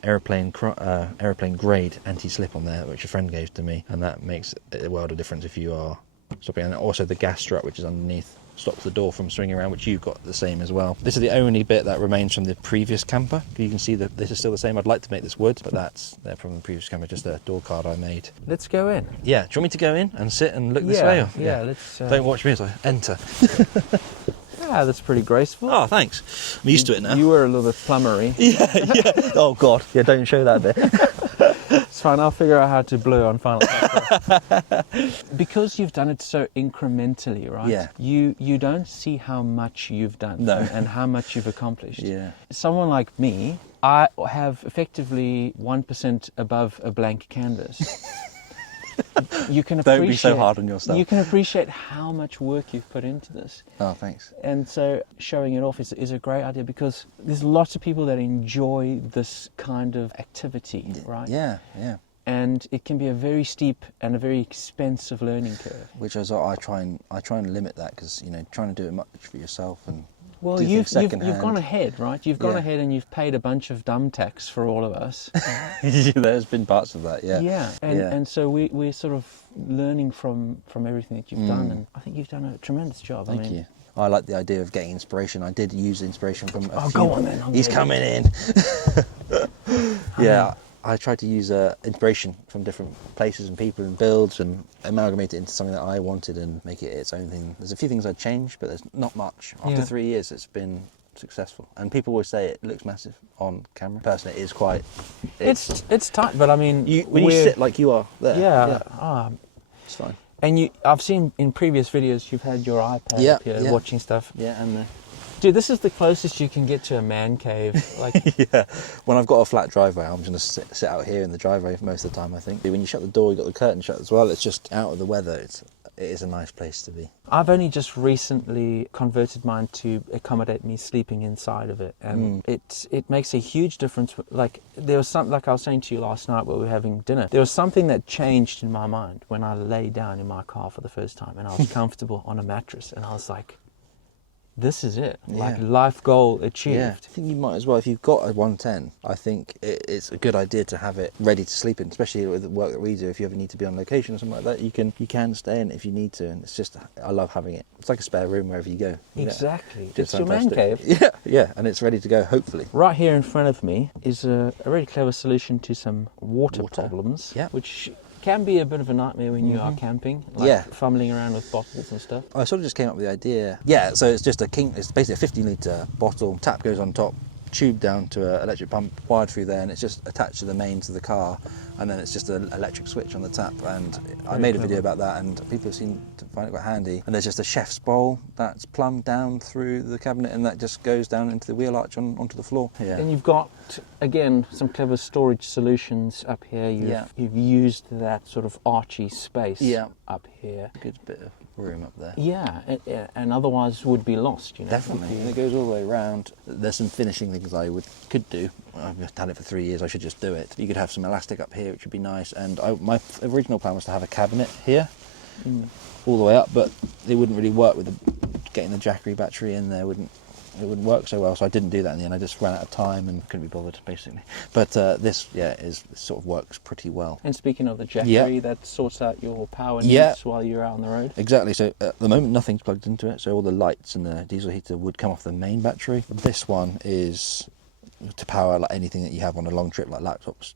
aeroplane grade anti-slip on there, which a friend gave to me, and that makes a world of difference if you are stopping. And also the gas strut, which is underneath, stops the door from swinging around, which you've got the same as well. This is the only bit that remains from the previous camper. You can see that this is still the same. I'd like to make this wood, but that's there from the previous camper, just a door card I made. Let's go in. Yeah, do you want me to go in and sit and look this way? Or? Yeah, let's... Don't watch me as I enter. Yeah, that's pretty graceful. Oh, thanks. I'm used to it now. You were a little bit plummery. Yeah. Oh, God. Yeah, don't show that bit. It's fine, I'll figure out how to blur on Final Cut. Because you've done it so incrementally, right? Yeah. You don't see how much you've done and how much you've accomplished. Yeah. Someone like me, I have effectively 1% above a blank canvas. You can appreciate, don't be so hard on yourself. You can appreciate how much work you've put into this. Oh, thanks. And so showing it off is a great idea, because there's lots of people that enjoy this kind of activity, right? Yeah. and it can be a very steep and a very expensive learning curve. Which is I try and limit that, because trying to do it much for yourself and Well, do you've things gone secondhand. ahead, right? You've gone Yeah. ahead and you've paid a bunch of dumb tax for all of us. There's been parts of that, yeah. Yeah, and so we're sort of learning from everything that you've done, and I think you've done a tremendous job. Thank you. I like the idea of getting inspiration. I did use inspiration from a few... go on then. He's coming in. Yeah, I tried to use inspiration from different places and people and builds and amalgamate it into something that I wanted and make it its own thing. There's a few things I'd change, but there's not much. After 3 years, it's been successful. And people always say it looks massive on camera. Personally, it is quite... It's tight, but I mean... when you sit like you are there. Yeah. It's fine. And I've seen in previous videos you've had your iPad up here watching stuff. Yeah, and Dude, this is the closest you can get to a man cave. Like, yeah, when I've got a flat driveway, I'm just going to sit out here in the driveway most of the time, I think. When you shut the door, you've got the curtain shut as well. It's just out of the weather. It is a nice place to be. I've only just recently converted mine to accommodate me sleeping inside of it, and it makes a huge difference. Like, there was something, like I was saying to you last night while we were having dinner, there was something that changed in my mind when I lay down in my car for the first time and I was comfortable on a mattress, and I was like, this is it. Like, life goal achieved. Yeah, I think you might as well. If you've got a 110, I think it's a good idea to have it ready to sleep in, especially with the work that we do. If you ever need to be on location or something like that, you can stay in it if you need to. And it's just, I love having it. It's like a spare room wherever you go. Exactly. It's It's your man cave. Yeah, and it's ready to go, hopefully. Right here in front of me is a really clever solution to some water problems, which can be a bit of a nightmare when you are camping, like fumbling around with bottles and stuff. I sort of just came up with the idea. Yeah, so it's just it's basically a 50-litre bottle, tap goes on top, tube down to an electric pump, wired through there, and it's just attached to the mains of the car, and then it's just an electric switch on the tap. And I made a video about that, and people seem to find it quite handy. And there's just a chef's bowl that's plumbed down through the cabinet, and that just goes down into the wheel arch onto the floor. Yeah. And you've got, again, some clever storage solutions up here. You've used that sort of archy space up here. Good bit of room up there. Yeah, and otherwise would be lost, you know. Definitely. And it goes all the way around. There's some finishing things I could do. I've done it for 3 years, I should just do it. You could have some elastic up here, which would be nice. And my original plan was to have a cabinet here, all the way up, but it wouldn't really work with getting the Jackery battery in there. It wouldn't work so well, so I didn't do that in the end. I just ran out of time and couldn't be bothered, basically. But this sort of works pretty well. And speaking of the Jackery, that sorts out your power needs while you're out on the road. Exactly. So at the moment, nothing's plugged into it, so all the lights and the diesel heater would come off the main battery. This one is to power like anything that you have on a long trip, like laptops,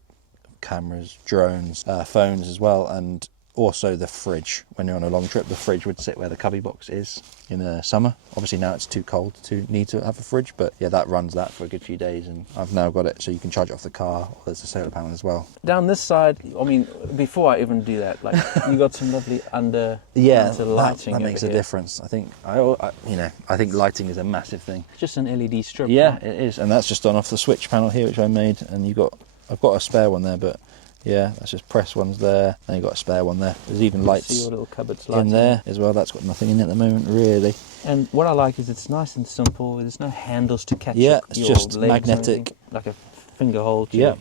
cameras, drones, phones as well, and also the fridge. When you're on a long trip, the fridge would sit where the cubby box is in the summer. Obviously now it's too cold to need to have a fridge, but yeah, that runs that for a good few days, and I've now got it so you can charge it off the car, or there's a solar panel as well. Down this side, I mean, before I even do that, like, you got some lovely lighting. That makes a difference. I think I think lighting is a massive thing. Just an LED strip. Yeah, right? it is, and that's just on off the switch panel here, which I made, and I've got a spare one there, but yeah, that's just press ones there, and you've got a spare one there. There's even lights see your little cupboards in there as well. That's got nothing in it at the moment, really. And what I like is it's nice and simple. There's no handles to catch it's your just legs magnetic, like a finger hole. And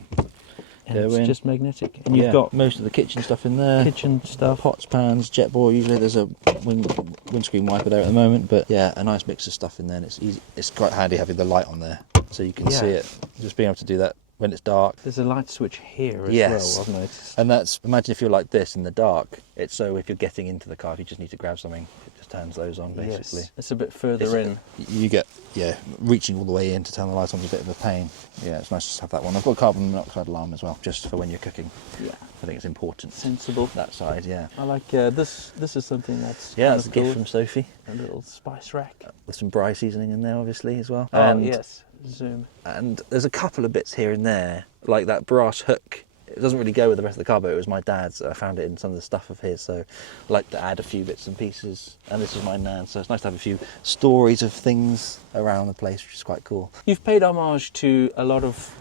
it's just magnetic. And you've got most of the kitchen stuff in there. Kitchen stuff, pots, pans, jet boil. Usually there's a windscreen wiper there at the moment, but yeah, a nice mix of stuff in there. And it's easy. It's quite handy having the light on there, so you can see it. Just being able to do that when it's dark. There's a light switch here as well, I've noticed. And that's, imagine if you're like this in the dark, it's so if you're getting into the car, if you just need to grab something, it just turns those on, basically. Yes, it's a bit further in. You get, reaching all the way in to turn the light on is a bit of a pain. Yeah, it's nice to have that one. I've got a carbon monoxide alarm as well, just for when you're cooking. Yeah. I think it's important. Sensible. That side, yeah. I like this is something that's that's a gift from Sophie. A little spice rack. With some braai seasoning in there, obviously, as well. Yes. Zoom. And there's a couple of bits here and there, like that brass hook. It doesn't really go with the rest of the car, but it was my dad's. I found it in some of the stuff of his, so I like to add a few bits and pieces. And this is my nan, so it's nice to have a few stories of things around the place, which is quite cool. You've paid homage to a lot of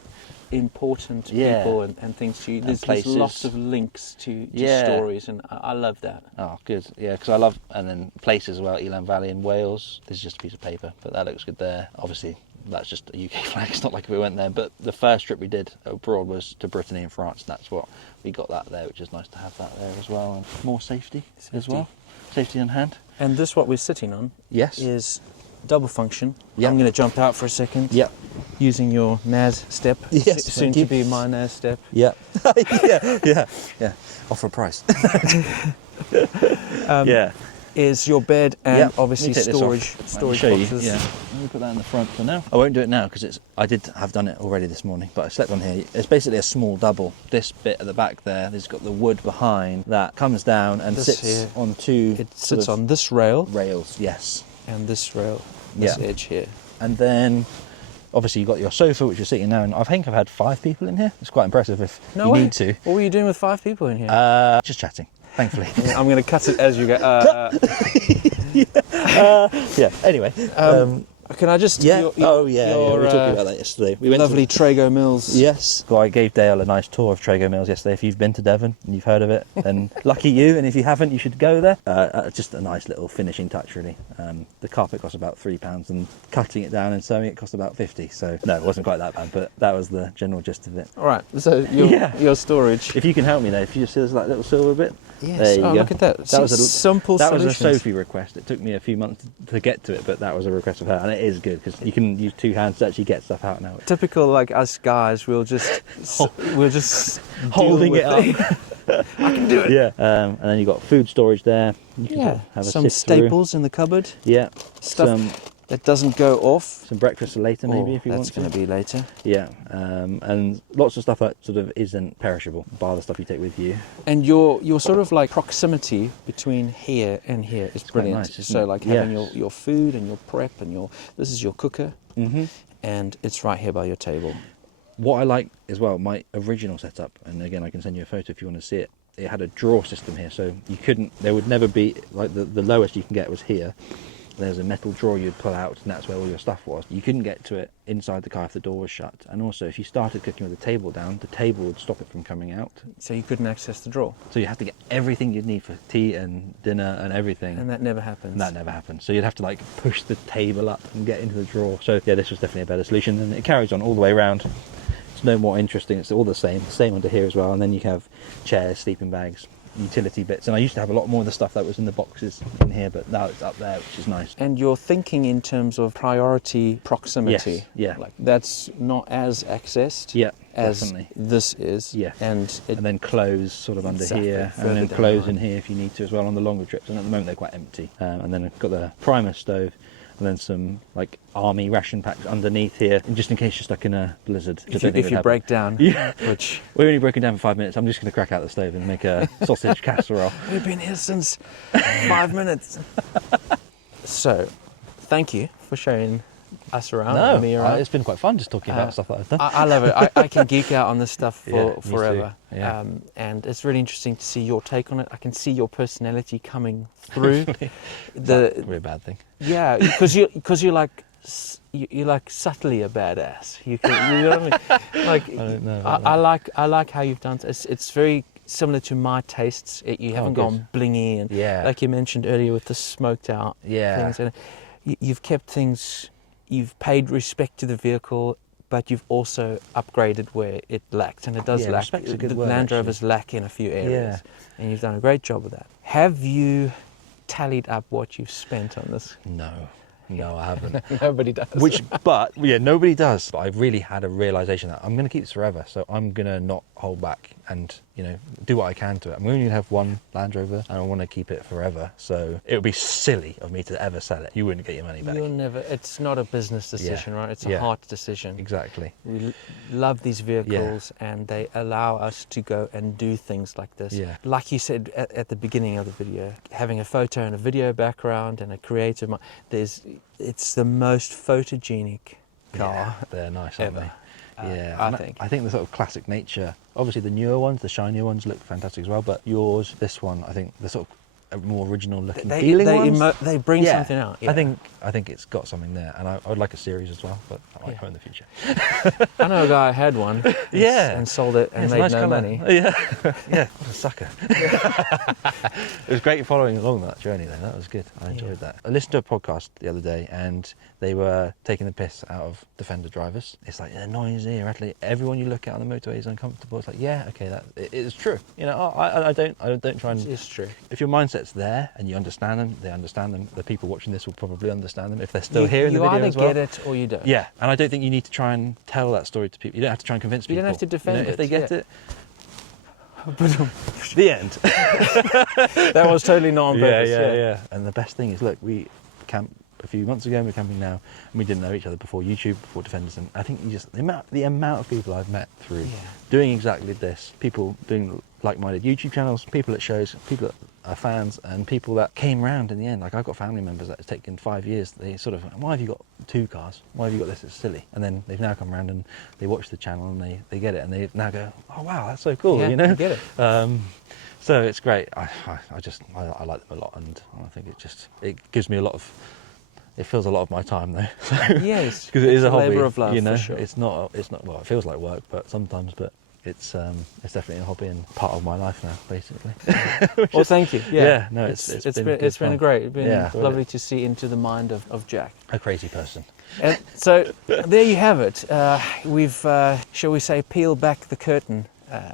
important people and things to you. There's lots of links to stories, and I love that. Oh, good. Yeah, because I love, and then places as well, Elan Valley in Wales. This is just a piece of paper, but that looks good there. Obviously, that's just a UK flag. It's not like we went there. But the first trip we did abroad was to Brittany in France. And that's what we got that there, which is nice to have that there as well. And more safety as well. Safety on hand. And this, what we're sitting on, Yes. is double function. Yep. I'm going to jump out for a second. Yep. Using your NAS step. Yes, Soon thank you. to be my NAS step. Yeah. yeah. Offer a price. Yeah. Is your bed and Yep. obviously Let me take this off. storage Let me show boxes. You. Yeah. Let me put that in the front for now. I won't do it now because I have done it already this morning, but I slept on here. It's basically a small double. This bit at the back there's got the wood behind that comes down and This sits here. on two. It sits on this rail rails. Yes. and this rail, this Yeah. edge here. And then obviously you've got your sofa, which you're sitting now, and I think I've had 5 people in here. It's quite impressive if No you way. need to. What were you doing with 5 people in here? Just chatting, thankfully. I'm going to cut it as you go. Yeah, anyway. Can I just... Yeah. your- We were talking uh, about that yesterday. We went lovely to, Trago Mills. Yes. So I gave Dale a nice tour of Trago Mills yesterday. If you've been to Devon and you've heard of it, then lucky you. And if you haven't, you should go there. Just a nice little finishing touch, really. The carpet cost about £3, and cutting it down and sewing it cost about 50. So no, it wasn't quite that bad, but that was the general gist of it. All right, so your storage. If you can help me though, if you just see this like little silver bit. Yes. There you Oh, go. look at that. That was a simple That was a solutions. Sophie request. It took me a few months to get to it, but that was a request of her, and it is good because you can use 2 hands to actually get stuff out now. Typical, like us guys, we'll just Holding deal it with up. I can do it. Yeah, and then you've got food storage there. You can Yeah, have a some sit through. staples in the cupboard. Yeah, Stuff that doesn't go off. some breakfast for later maybe if you want That's to. going to be later. Yeah, and lots of stuff that sort of isn't perishable, bar the stuff you take with you. And your sort of like proximity between here and here is quite brilliant. nice, isn't So it? like having Yes. your food and your prep and this is your cooker, Mm-hmm. and it's right here by your table. What I like as well, my original setup, and again I can send you a photo if you want to see it. It had a drawer system here, so there would never be like the lowest you can get was here. There's a metal drawer you'd pull out, and that's where all your stuff was. You couldn't get to it inside the car if the door was shut. And also, if you started cooking with the table down, the table would stop it from coming out. So you couldn't access the drawer. So you have to get everything you'd need for tea and dinner and everything. And that never happens. And that never happened. So you'd have to like push the table up and get into the drawer. So yeah, this was definitely a better solution, and it carries on all the way around. It's no more interesting. It's all the same under here as well. And then you have chairs, sleeping bags, utility bits. And I used to have a lot more of the stuff that was in the boxes in here, but now it's up there, which is nice. And you're thinking in terms of priority proximity. Yes, yeah. Like that's not as accessed Yeah, as definitely. this is. Yeah. And And then clothes sort of under Exactly, here, further and then down clothes the in line. here if you need to as well on the longer trips. And at the moment they're quite empty. And then I've got the primer stove, and then some like army ration packs underneath here, and just in case you're stuck in a blizzard. if you break down, Yeah. which We're only broken down for 5 minutes. I'm just going to crack out the stove and make a sausage casserole. we've been here since 5 minutes. So, thank you for showing us around. and me around. it's been quite fun just talking about stuff that I've done. I love it. I can geek out on this stuff Yeah, me forever. too. Yeah. And it's really interesting to see your take on it. I can see your personality coming through. That's a really bad thing. Yeah, because you're like you're like subtly a badass. You know what I mean? Like I don't know about I like how you've done it. It's very similar to my tastes. You haven't good. gone blingy and Yeah. like you mentioned earlier with the smoked out Yeah. things. And you've kept things. You've paid respect to the vehicle, but you've also upgraded where it lacked, and it does Yeah, lack. respect's a good The word, Land actually. Rovers lack in a few areas, Yeah. and you've done a great job with that. Have you tallied up what you've spent on this? No, I haven't. Nobody does. But nobody does. But I've really had a realization that I'm going to keep this forever, so I'm going to not hold back and do what I can to it. I'm only going to have one Land Rover, and I want to keep it forever. So it would be silly of me to ever sell it. You wouldn't get your money back. You'll never. It's not a business decision, right? It's a heart decision. Exactly. We love these vehicles, and they allow us to go and do things like this. Yeah. Like you said at the beginning of the video, having a photo and a video background and a creative mind, it's the most photogenic car. Yeah, they're nice, aren't ever. they? Yeah, I and think. I think the sort of classic nature. Obviously, the newer ones, the shinier ones, look fantastic as well. But yours, this one, I think the sort of more original looking feeling ones. They bring something out. Yeah. I think I think it's got something there, and I would like a series as well, but I might come in the future. I know a guy who had one. Yeah. And sold it and It's a made nice no colour. money. Yeah, yeah, what a sucker. It was great following along that journey though, that was good. I enjoyed that. I listened to a podcast the other day and they were taking the piss out of Defender drivers. It's like, they're noisy, rattly. Everyone you look at on the motorway is uncomfortable. It's like, yeah, okay, it is true. You know, I don't try and... It's true. If your mindset's there and you understand them, they understand them. The people watching this will probably understand them if they're still here in the video as well. You either get it or you don't. Yeah, and I don't think you need to try and tell that story to people. You don't have to try and convince people. You don't have to defend If they get it. it. The end. That was totally not on purpose. Yeah. And the best thing is, look, we camped a few months ago and we're camping now, and we didn't know each other before YouTube, before Defenders, and I think you just, the amount of people I've met through doing exactly this, people doing like-minded YouTube channels, people at shows, people that are fans, and people that came round in the end. Like, I've got family members that it's taken 5 years. They sort of, why have you got 2 cars? Why have you got this? It's silly. And then they've now come round and they watch the channel and they get it, and they now go, oh wow, that's so cool, you know? I get it. So it's great. I like them a lot, and I think it gives me a lot of, it fills a lot of my time though. So, Yes, because it is a hobby, labour of love, you know. for sure. It's not well, it feels like work, but sometimes, but it's definitely a hobby and part of my life now, basically. Well, thank you. Yeah, no, it's been great. It's been lovely brilliant. to see into the mind of Jack. A crazy person. And so there you have it. We've, shall we say, peeled back the curtain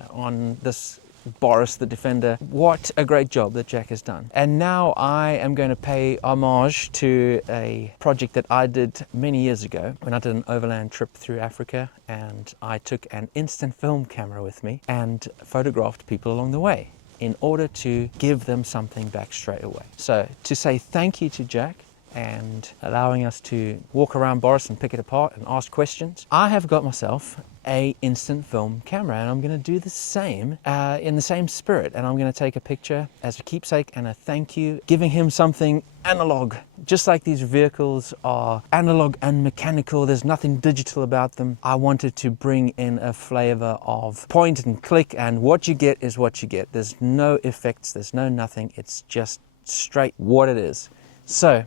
on this Boris the Defender. What a great job that Jack has done. And now I am going to pay homage to a project that I did many years ago when I did an overland trip through Africa, and I took an instant film camera with me and photographed people along the way in order to give them something back straight away. So to say thank you to Jack and allowing us to walk around Boris and pick it apart and ask questions, I have got myself a instant film camera, and I'm going to do the same in the same spirit, and I'm going to take a picture as a keepsake and a thank you, giving him something analog. Just like these vehicles are analog and mechanical, there's nothing digital about them. I wanted to bring in a flavor of point and click, and what you get is what you get. There's no effects, there's no nothing, it's just straight what it is. So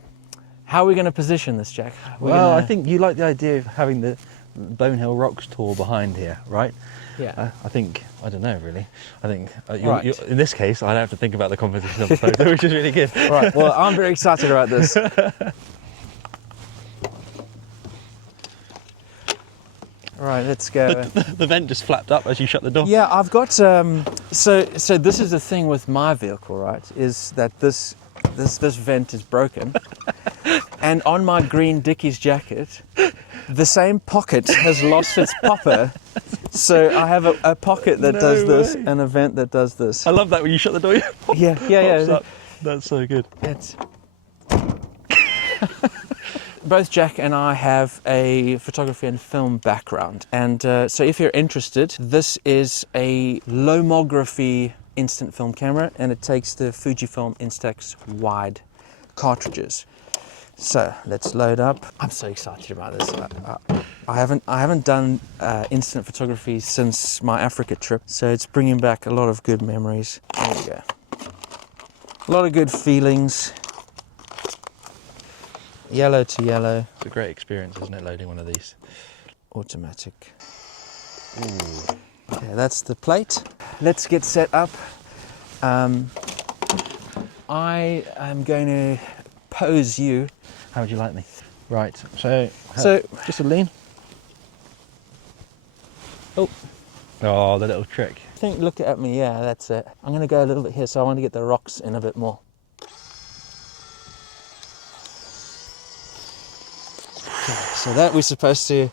how are we going to position this, Jack? I think you like the idea of having the Bonehill Rocks tour behind here, right? Yeah. I don't know really. I think Right. in this case, I don't have to think about the composition of the photo, which is really good. Right, well, I'm very excited about this. Right, let's go. The vent just flapped up as you shut the door. Yeah, I've got, so this is the thing with my vehicle, right, is that this vent is broken. And on my green Dickies jacket, the same pocket has lost its popper. So I have a pocket that does this and a vent that does this. I love that when you shut the door. Yeah. Up. That's so good. It's both Jack and I have a photography and film background, and so if you're interested, this is a lomography instant film camera, and it takes the Fujifilm Instax wide cartridges. So let's load up. I'm so excited about this. I haven't done instant photography since my Africa trip, so it's bringing back a lot of good memories. There we go. A lot of good feelings. Yellow to yellow. It's a great experience, isn't it, loading one of these? Automatic. Ooh. Okay, that's the plate. Let's get set up. I am going to pose you. How would you like me? Right, so just a lean. Oh, the little trick. look at me, yeah, that's it. I'm going to go a little bit here, so I want to get the rocks in a bit more. Okay, so that we're supposed to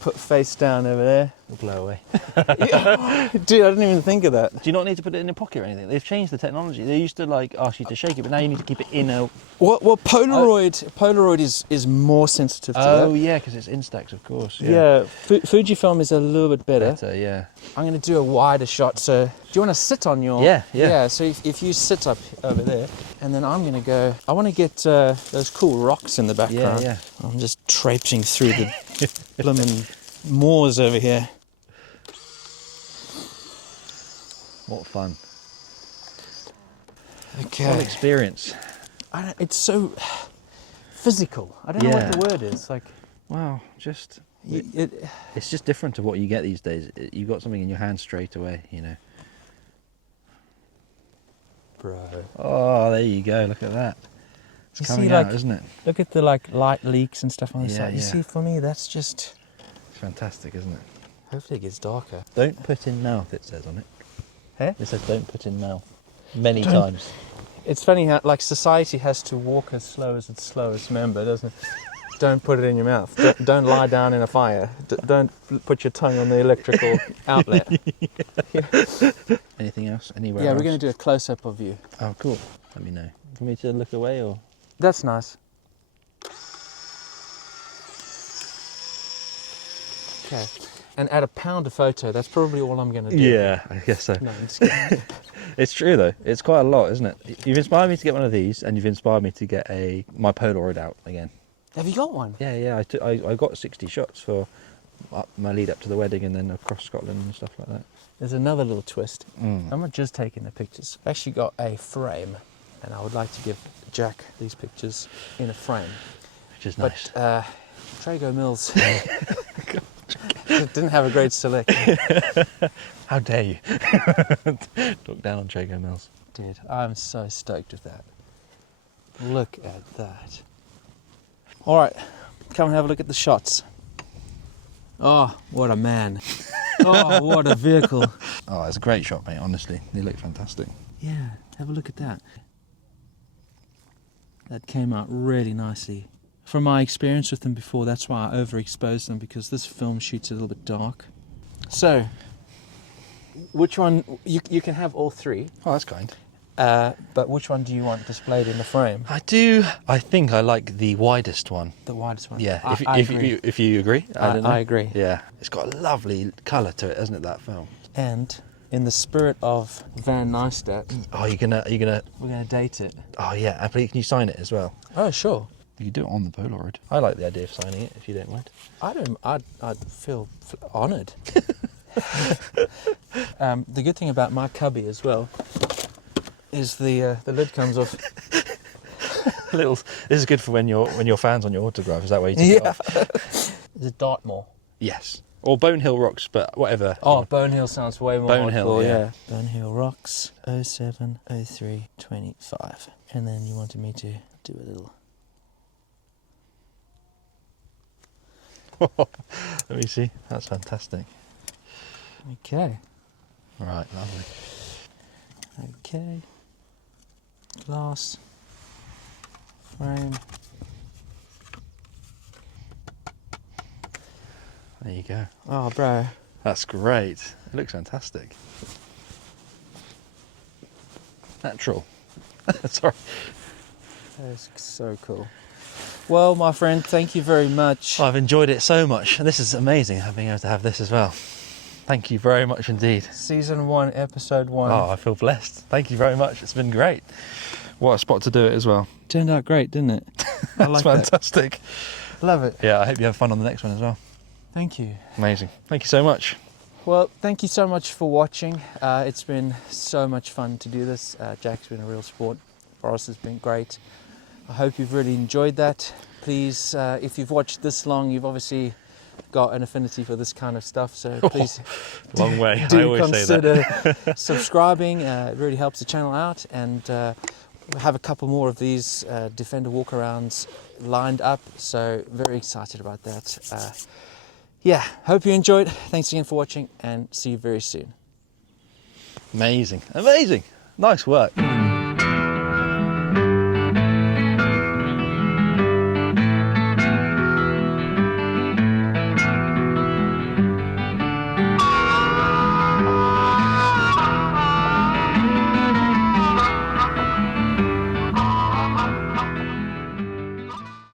put face down over there. It'll blow away. Dude, I didn't even think of that. Do you not need to put it in a pocket or anything? They've changed the technology. They used to like ask you to shake it, but now you need to keep it in a... Well, Polaroid is more sensitive to that. Oh yeah, because it's Instax, of course. Yeah, Fujifilm is a little bit better. Yeah. I'm going to do a wider shot. So, do you want to sit on your? Yeah. Yeah. So if you sit up over there, and then I'm going to go. I want to get those cool rocks in the background. Yeah. I'm just traipsing through the blooming moors over here. What fun. Okay. What experience. It's so physical. I don't know Yeah. what the word is. Like, Wow, just it, it's just different to what you get these days. You've got something in your hand straight away, you know. bro. Oh, there you go. Look at that. It's You coming see, out, like, isn't it? look at the like light leaks and stuff on the Yeah, side. You yeah. see, for me, that's just. It's fantastic, isn't it? Hopefully, it gets darker. Don't put in mouth, it says on it. Hey? It says don't put in mouth. Many Don't- times. It's funny how like society has to walk as slow as its slowest member, doesn't it? Don't put it in your mouth. Don't lie down in a fire. Don't put your tongue on the electrical outlet. Anything else? Anywhere Yeah, else? we're going to do a close-up of you. Oh, cool. Let me know. For me to look away or? That's nice. Okay. And add £1 a photo. That's probably all I'm going to do. Yeah, I guess so. No, I'm just kidding. It's true though. It's quite a lot, isn't it? You've inspired me to get one of these, and you've inspired me to get my Polaroid out again. Have you got one? Yeah. I got 60 shots for my lead up to the wedding, and then across Scotland and stuff like that. There's another little twist. Mm. I'm not just taking the pictures. I've actually got a frame, and I would like to give Jack these pictures in a frame. Which is nice. But Trago Mills didn't have a great selection. How dare you? Talk down on Trago Mills. Dude, I'm so stoked with that. Look at that. All right, come and have a look at the shots. Oh, what a man. Oh, what a vehicle. Oh, it's a great shot, mate, honestly. They look fantastic. Yeah, have a look at that. That came out really nicely. From my experience with them before, that's why I overexposed them, because this film shoots a little bit dark. So, which one, you can have all three, Oh, that's kind. but which one do you want displayed in the frame? I think I like the widest one. The widest one. Yeah, I agree. if you agree. I don't know. I agree. Yeah, it's got a lovely colour to it, hasn't it, that film? And in the spirit of Van Neistat, Oh, you're gonna. we're going to date it. Oh yeah, and please, can you sign it as well? Oh, sure. You can do it on the Polaroid. I like the idea of signing it, if you don't mind. I'd feel honoured. The good thing about my cubby as well is the lid comes off. This is good for when your fans on your autograph. Is that where you take it off? Is it Dartmoor? Yes. Or Bonehill Rocks, but whatever. Oh, Bonehill sounds way more Bonehill, hardcore, yeah. Bonehill Rocks 07 03 25. And then you wanted me to do a little. Let me see. That's fantastic. Okay. Right, lovely. Okay. Glass. Frame. There you go. Oh, bro. That's great. It looks fantastic. Natural. Sorry. That's so cool. Well, my friend, thank you very much. Oh, I've enjoyed it so much. And this is amazing, being able to have this as well. Thank you very much indeed. Season 1, episode 1. Oh, I feel blessed. Thank you very much. It's been great. What a spot to do it as well. Turned out great, didn't it? I like That's fantastic. that. Love it. Yeah, I hope you have fun on the next one as well. Thank you. Amazing. Thank you so much. Well, thank you so much for watching. It's been so much fun to do this. Jack's been a real sport. Boris has been great. I hope you've really enjoyed that. Please, if you've watched this long, you've obviously got an affinity for this kind of stuff. So please Long way. I do always say that. consider subscribing. It really helps the channel out. And we have a couple more of these Defender walkarounds lined up. So very excited about that. Yeah, hope you enjoyed. Thanks again for watching, and see you very soon. Amazing. Amazing. Nice work.